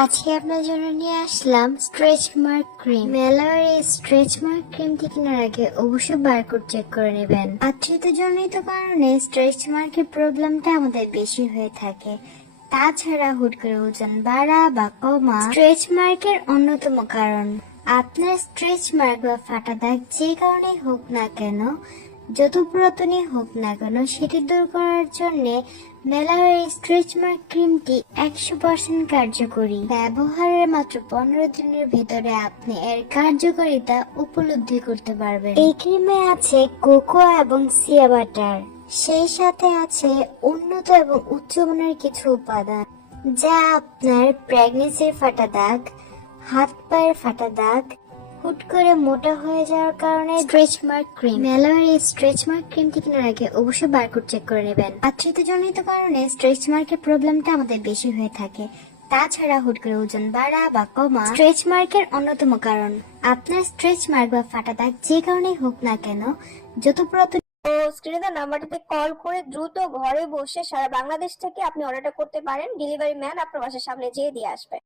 আজকে আপনার জন্য নিয়ে আসলাম স্ট্রেচ মার্ক ক্রিম। মেলার এই স্ট্রেচ মার্ক ক্রিমটি কেনার আগে অবশ্যই বারকোড চেক করে নেবেন। আচ্ছাদিত জনিত কারণে স্ট্রেচ মার্কের প্রবলেমটা আমাদের বেশি হয়ে থাকে। তাছাড়া হুট করে ওজন বাড়া বা কমা স্ট্রেচ মার্কের অন্যতম কারণ। আপনার স্ট্রেচ মার্ক বা ফাটা দাগ যে কারণেই হোক না কেন, যত পুরাতনই হোক না কেন, সেটি দূর করার জন্য মেলার এই স্ট্রেচ মার্ক ক্রিমটি 100% কার্যকরী। ব্যবহারের মাত্র 15 দিনের ভিতরে আপনি এর কার্যকারিতা উপলব্ধি করতে পারবেন। এই ক্রিমে আছে কোকো এবং সিয়া বাটার, সেই সাথে আছে উন্নত এবং উচ্চমানের কিছু উপাদান যা আপনার প্রেগন্যান্সির ফাটা দাগ, হাত পায়ের ফাটা দাগ, হুট করে মোটা হয়ে যাওয়ার কারণে স্ট্রেচ মার্ক ক্রিম। মেলার এই স্ট্রেচ মার্ক ক্রিমটি কেনার আগে অবশ্যই বারকোড চেক করে নেবেন। আচ্ছাদিত জনিত কারণে স্ট্রেচ মার্কের প্রবলেমটা আমাদের বেশি হয়ে থাকে। তাছাড়া হুট করে ওজন বাড়া বা কমা স্ট্রেচ মার্কের অন্যতম কারণ। আপনার স্ট্রেচ মার্ক বা ফাটা দাগ যে কারণেই হোক না কেন, যত পুরাতন তো স্ক্রিনে দেওয়া নাম্বারটিতে কল করে দ্রুত ঘরে বসে সারা বাংলাদেশ থেকে আপনি অর্ডারটা করতে পারেন। ডেলিভারি ম্যান আপনার বাসার সামনে যেয়ে দিয়ে আসবে।